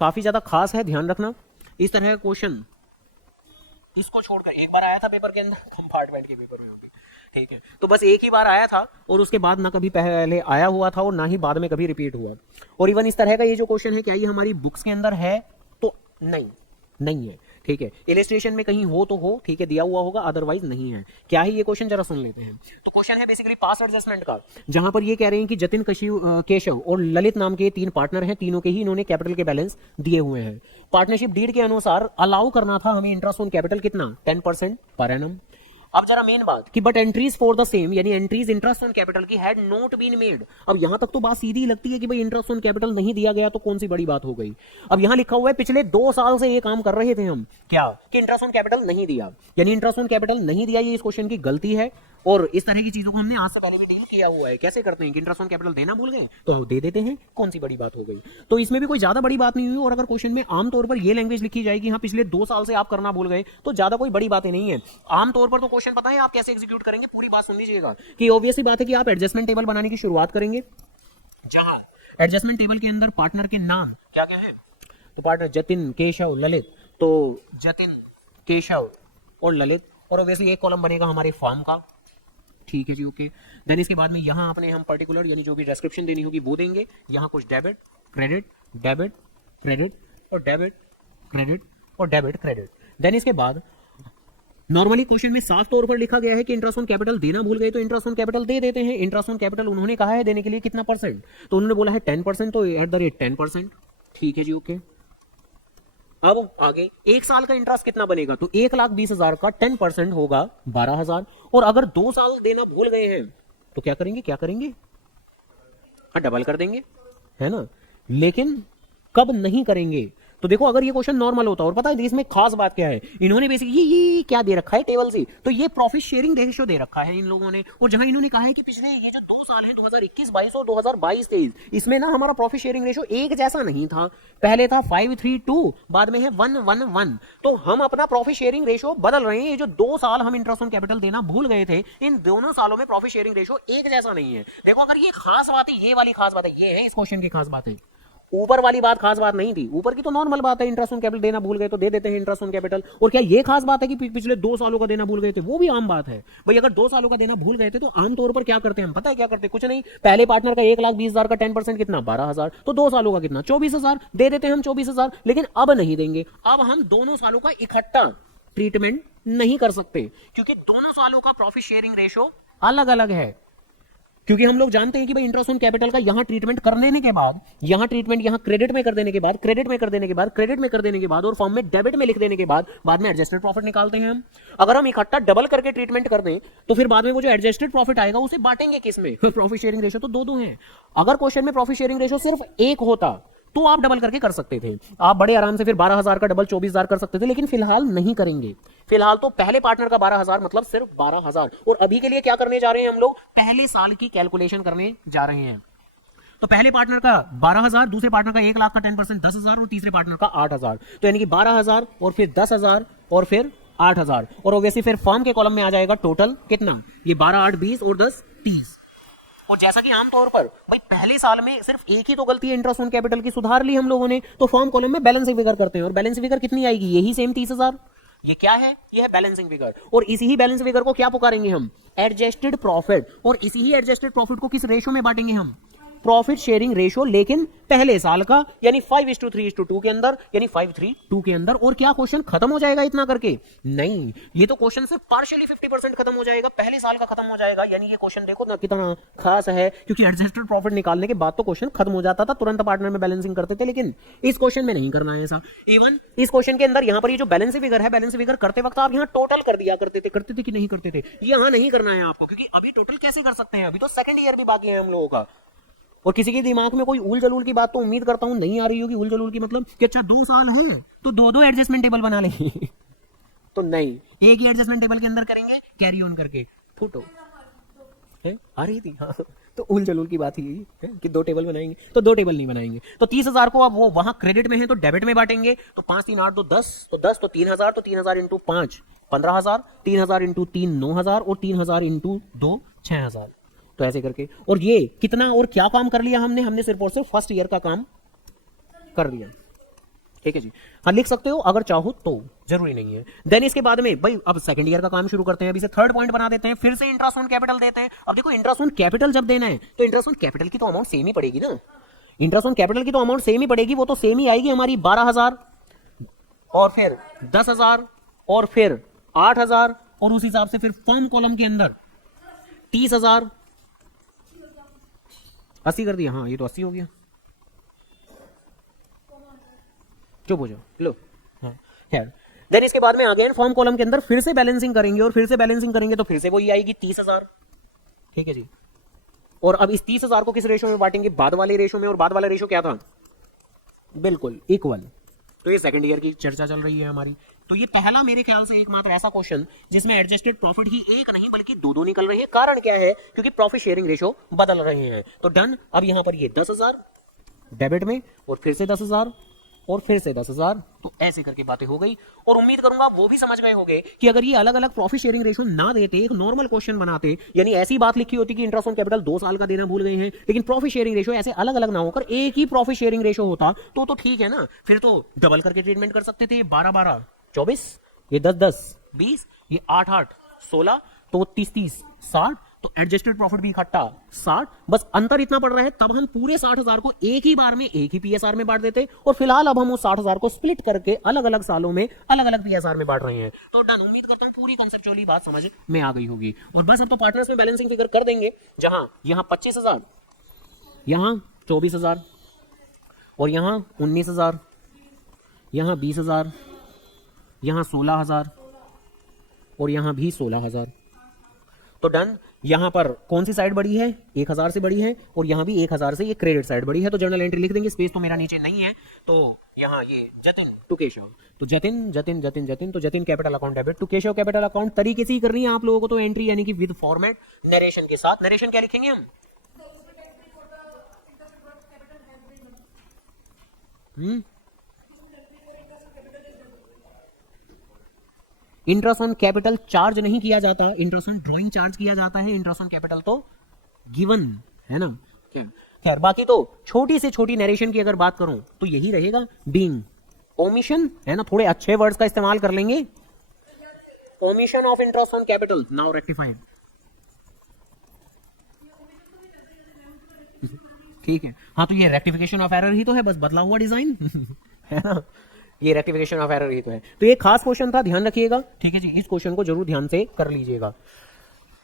काफी ज्यादा खास है, ध्यान रखना। इस तरह का क्वेश्चन इसको छोड़कर एक बार आया था पेपर के अंदर, कंपार्टमेंट के पेपर में होगी, ठीक है। तो बस एक ही बार आया था और उसके बाद ना कभी पहले आया हुआ था और ना ही बाद में कभी रिपीट हुआ। और इवन इस तरह का ये जो क्वेश्चन है, क्या ये हमारी बुक्स के अंदर है? तो नहीं है, ठीक है। इलस्ट्रेशन में कहीं हो तो हो, ठीक है, दिया हुआ होगा, अदरवाइज नहीं है। क्या है ये क्वेश्चन, जरा सुन लेते हैं। तो क्वेश्चन है बेसिकली पास एडजस्टमेंट का, जहां पर ये कह रहे हैं कि जतिन, केशव और ललित नाम के 3 पार्टनर हैं, तीनों के ही इन्होंने कैपिटल के बैलेंस दिए हुए हैं। पार्टनरशिप डीड के अनुसार अलाउ करना था हमें इंटरेस्ट ऑन कैपिटल कितना, 10% पर एनम। अब जरा मेन बात कि but entries for the same, यानी एंट्रीज इंटरेस्ट ऑन कैपिटल की हैड नॉट बीन मेड। अब यहां तक तो बात सीधी लगती है कि भाई इंटरेस्ट ऑन कैपिटल नहीं दिया गया तो कौन सी बड़ी बात हो गई। अब यहां लिखा हुआ है पिछले 2 साल से ये काम कर रहे थे हम, क्या कि इंटरेस्ट ऑन कैपिटल नहीं दिया, यानी इंटरेस्ट ऑन कैपिटल नहीं दिया, ये इस क्वेश्चन की गलती है। और इस तरह की चीजों को हमने आज से पहले भी डील किया हुआ है। कैसे करते हैं कि इंटरेस्ट ऑन कैपिटल देना भूल गए तो दे देते हैं, कौन सी बड़ी बात हो गई। तो इसमें भी कोई ज्यादा बड़ी बात नहीं हुई। और अगर क्वेश्चन में आमतौर पर ये लैंग्वेज लिखी जाएगी, हाँ पिछले 2 साल से आप करना भूल गए, तो ज्यादा कोई बड़ी बातें नहीं है। आमतौर पर तो क्वेश्चन पता है आप कैसे एग्जीक्यूट करेंगे, पूरी बात सुन लीजिएगा। कि ऑब्वियस ही बात है कि आप एडजस्टमेंट टेबल बनाने की शुरुआत करेंगे, जहां एडजस्टमेंट टेबल के अंदर पार्टनर के नाम क्या क्या है। तो पार्टनर जतिन, केशव, ललित, तो जतिन, केशव और ललित, और ऑब्वियसली एक कॉलम बनेगा हमारे फॉर्म का, ठीक है जी, ओके। देन इसके बाद में यहां अपने हम पर्टिकुलर यानी जो भी डिस्क्रिप्शन देनी होगी वो देंगे। यहां कुछ डेबिट क्रेडिट, डेबिट क्रेडिट और डेबिट क्रेडिट और डेबिट क्रेडिट। देन इसके बाद नॉर्मली क्वेश्चन में साफ तौर पर लिखा गया है कि इंटरेस्ट ऑन कैपिटल देना भूल गए तो इंटरेस्ट ऑन कैपिटल दे देते हैं। इंटरेस्ट ऑन कैपिटल उन्होंने कहा है देने के लिए कितना %, तो उन्होंने बोला है 10%, तो एट द रेट 10%, ठीक है जी, ओके। अब आगे 1 साल का इंटरेस्ट कितना बनेगा, तो 1,20,000 का 10% होगा 12,000। और अगर 2 साल देना भूल गए हैं तो क्या करेंगे, हाँ डबल कर देंगे, है ना। लेकिन कब नहीं करेंगे, तो देखो अगर ये क्वेश्चन नॉर्मल होता और पता है इसमें खास बात क्या है, इन्होंने बेसिकली ये क्या दे रखा है टेबल से, तो ये प्रॉफिट शेयरिंग रेशियो दे रखा है इन लोगों ने। और जहां इन्होंने कहा है कि पिछले ये जो 2 साल है 2021-22 और 2022-23, इसमें ना हमारा प्रॉफिट शेयरिंग रेशियो एक जैसा नहीं था। पहले था 5:3:2, बाद में है 1:1:1। तो हम अपना प्रॉफिट शेयरिंग रेशियो बदल रहे हैं। ये जो 2 साल हम इंटरेस्ट ऑन कैपिटल देना भूल गए थे, इन दोनों सालों में प्रॉफिट शेयरिंग रेशियो एक जैसा नहीं है। देखो अगर ये खास बात है, ये वाली खास बात है, ये है इस क्वेश्चन की खास बात है। ऊपर वाली बात खास बात नहीं थी, ऊपर की तो नॉर्मल बात है, इंटरेस्ट ऑन कैपिटल देना भूल गए तो दे देते हैं इंटरेस्ट ऑन कैपिटल। और क्या ये खास बात है कि पिछले 2 सालों का देना भूल गए थे, वो भी आम बात है भाई। अगर 2 सालों का देना भूल गए थे तो आमतौर पर क्या करते हैं हम, पता है क्या करते हैं, कुछ नहीं, पहले पार्टनर का 1,20,000 का 10% कितना 12,000, तो 2 सालों का कितना 24,000 दे देते हैं हम 24,000। लेकिन अब नहीं देंगे, अब हम दोनों सालों का इकट्ठा ट्रीटमेंट नहीं कर सकते, क्योंकि दोनों सालों का प्रॉफिट शेयरिंग रेशियो अलग अलग है। क्योंकि हम लोग जानते हैं कि भाई इंटरेस्ट ऑन कैपिटल का यहां ट्रीटमेंट कर देने के बाद, यहां ट्रीटमेंट यहां क्रेडिट में कर देने के बाद, क्रेडिट में कर देने के बाद, क्रेडिट में कर देने के बाद और फॉर्म में डेबिट में लिख देने के बाद में एडजस्टेड प्रॉफिट निकालते हैं हम। अगर हम इकट्ठा डबल करके ट्रीटमेंट कर दें तो फिर बाद में वो जो एडजस्टेड प्रॉफिट आएगा उसे बांटेंगे किस में, प्रॉफिट शेयरिंग रेशियो तो 2-2 है। अगर क्वेश्चन में प्रॉफिट शेयरिंग रेशियो सिर्फ 1 होता तो आप डबल करके कर सकते थे, आप बड़े आराम से फिर 12,000 का डबल 24,000 कर सकते थे, लेकिन फिलहाल नहीं करेंगे। फिलहाल तो पहले पार्टनर का 12,000 मतलब सिर्फ 12,000। और अभी के लिए क्या करने जा रहे हैं हम लोग, पहले साल की कैलकुलेशन करने जा रहे हैं। तो पहले पार्टनर का 12,000, दूसरे पार्टनर का 1,00,000 का 10% 10,000 और तीसरे पार्टनर का 8,000। तो यानी कि 12,000 और फिर 10,000 और फिर 8,000। और ऑब्वियसली फिर फॉर्म के कॉलम में आ जाएगा टोटल कितना, ये 12, 8, 20 और 10, 30। और जैसा कि आमतौर पर भाई पहले साल में सिर्फ एक ही तो गलती है, इंटरेस्ट ऑन कैपिटल की सुधार ली हम लोगों ने, तो फॉर्म कॉलम में बैलेंसिंग फिगर करते हैं। और बैलेंसिंग फिगर कितनी आएगी, यही सेम 30,000। ये क्या है, ये है बैलेंसिंग फिगर। और इसी ही बैलेंसिंग फिगर को क्या पुकारेंगे हम, एडजस्टेड प्रॉफिट। और इसी ही एडजस्टेड प्रॉफिट को किस रेशियो में बांटेंगे हम, प्रॉफिट शेयरिंग रेशियो, लेकिन पहले साल का, यानी 5:3:2 के अंदर, यानी 5:3:2 के अंदर। और क्या क्वेश्चन खत्म हो जाएगा इतना करके, नहीं, ये तो क्वेश्चन सिर्फ पार्शियली 50% खत्म हो जाएगा, पहले साल का खत्म हो जाएगा। यानी ये क्वेश्चन देखो ना कितना खास है, क्योंकि एडजस्टेड प्रॉफिट निकालने के बाद तो क्वेश्चन खत्म हो जाता था, तुरंत पार्टनर में बैलेंसिंग करते थे। लेकिन इस क्वेश्चन में नहीं करना है ऐसा। इवन इस क्वेश्चन के अंदर यहाँ पर ये जो बैलेंसिंग फिगर है, बैलेंसिंग फिगर करते वक्त आप यहाँ टोटल कर दिया करते थे कि नहीं करते थे, यहाँ नहीं करना है आपको, क्योंकि अभी टोटल कैसे कर सकते हैं, अभी तो सेकंड ईयर भी बाकी है हम लोगों का। और किसी के दिमाग में कोई उल जलूल की बात तो उम्मीद करता हूं नहीं आ रही होगी, उल जलूल की मतलब कि अच्छा 2 साल है तो 2-2 एडजस्टमेंट टेबल बना लेंगे तो नहीं, एक ही एडजस्टमेंट टेबल के अंदर करेंगे, कैरी ऑन करके फुटो है आ रही थी, हाँ। तो उल जलूल की बात ही है कि 2 टेबल बनाएंगे, तो 2 टेबल नहीं बनाएंगे। तो 30,000 को अब वो वहां क्रेडिट में है तो डेबिट में बांटेंगे। तो 5, 3, 8, 2, 10, तो 10 तो 3,000, तो 3,000 इंटू 5 15,000, 3,000 इंटू 3 9,000 और 3,000 इंटू 2 6,000। तो ऐसे करके, और ये कितना और क्या काम कर लिया हमने सिर्फ और सिर्फ फर्स्ट ईयर का काम कर लिया। ठीक है जी। हाँ लिख सकते हो अगर चाहो तो, जरूरी नहीं है। देन इसके बाद में भाई अब सेकंड ईयर का काम शुरू करते हैं, अभी से थर्ड पॉइंट बना देते हैं, फिर से इंट्रासोन कैपिटल देते हैं। अब देखो इंट्रासोन कैपिटल जब देना है तो इंट्रासोन कैपिटल की तो अमाउंट सेम ही पड़ेगी ना, इंट्रासोन कैपिटल की तो अमाउंट सेम ही पड़ेगी, वो तो सेम ही आएगी हमारी 12,000 और फिर 10,000 और फिर 8,000 और उस हिसाब से फिर फर्म कॉलम के अंदर 30,000 80 कर दिया। हाँ ये तो 80 हो गया, चुप हो जाओ लो। हाँ खैर देन इसके बाद में अगेन फॉर्म कॉलम के अंदर फिर से बैलेंसिंग करेंगे और फिर से बैलेंसिंग करेंगे तो फिर से वही आएगी 30,000। ठीक है जी। और अब इस 30,000 को किस रेशो में बांटेंगे, बाद वाले रेशो में, और बाद वाला रेशो क्या था, बिल्कुल इक्वल। तो ये सेकंड ईयर की चर्चा चल रही है हमारी। तो ये पहला मेरे ख्याल से एकमात्र ऐसा क्वेश्चन जिसमें एडजस्टेड प्रॉफिट ही एक नहीं बल्कि दो निकल रही है। कारण क्या है, क्योंकि प्रॉफिट शेयरिंग रेशो बदल रहे हैं। तो डन। अब यहां पर ये 10,000 डेबिट में और फिर से 10,000 और फिर से 10,000, तो ऐसे करके बातें हो गई। और उम्मीद करूंगा वो भी समझ गए होंगे कि अगर ये अलग अलग प्रॉफिट शेयरिंग रेशो ना देते, एक नॉर्मल क्वेश्चन बनाते, यानी ऐसी बात लिखी होती कि इंट्रास्ट ऑन कैपिटल 2 साल का देना भूल गए हैं, लेकिन प्रॉफिट शेयरिंग रेशो ऐसे अलग अलग ना होकर एक ही प्रॉफिट शेयरिंग रेशो होता तो ठीक है ना, फिर तो डबल करके ट्रीटमेंट कर सकते थे। 12-12 24, ये 10-10 20, ये 8-8 16, तो 30-30 60, तो एडजस्टेड प्रॉफिट भी इकट्ठा 60। बस अंतर इतना पड़ रहा है, तब हम पूरे 60,000 को एक ही बार में एक ही पीएसआर में बांट देते, और फिलहाल अब हम उस 60,000 को स्प्लिट करके अलग अलग सालों में अलग अलग पीएसआर में बांट रहे हैं। तो डन। उम्मीद करता हूं पूरी कॉन्सेप्चुअली बात समझ में आ गई होगी। और बस अब तो पार्टनर्स में बैलेंसिंग फिगर कर देंगे, जहां यहां 25,000, यहां 24,000 और यहां 19,000, यहां 20,000, यहां 16,000 और यहां भी 16,000। तो डन। यहां पर कौन सी साइड बड़ी है, 1,000 से बड़ी है, और यहां भी 1,000 से ये क्रेडिट साइड बड़ी है। तो जर्नल एंट्री लिख देंगे, स्पेस तो मेरा नीचे नहीं है, तो यहां ये जतिन टू केशव, तो जतिन जतिन जतिन जतिन, तो Jatin capital account debit to Keshav capital account. तरीके से ही करनी है आप लोगों को तो एंट्री, यानी कि विद फॉर्मेट नरेशन के साथ। नरेशन क्या लिखेंगे हम, इंटरेस्ट ऑन कैपिटल चार्ज नहीं किया जाता, इंटरेस्ट ऑन ड्रॉइंग चार्ज किया जाता है, इंटरेस्ट ऑन कैपिटल तो गिवन है ना। खैर बाकी तो छोटी से छोटी नरेशन की अगर बात करूं तो यही रहेगा, बीइंग ओमिशन है ना, थोड़े अच्छे वर्ड्स का इस्तेमाल कर लेंगे। Omission of interest on capital now rectified. ठीक है। हाँ तो ये रेक्टिफिकेशन ऑफ एरर ही तो है, बस बदला हुआ डिजाइन है ना, ये रेक्टिफिकेशन ऑफ एरर ही तो है। तो ये खास क्वेश्चन था, ध्यान रखिएगा। ठीक है जी, इस क्वेश्चन को जरूर ध्यान से कर लीजिएगा।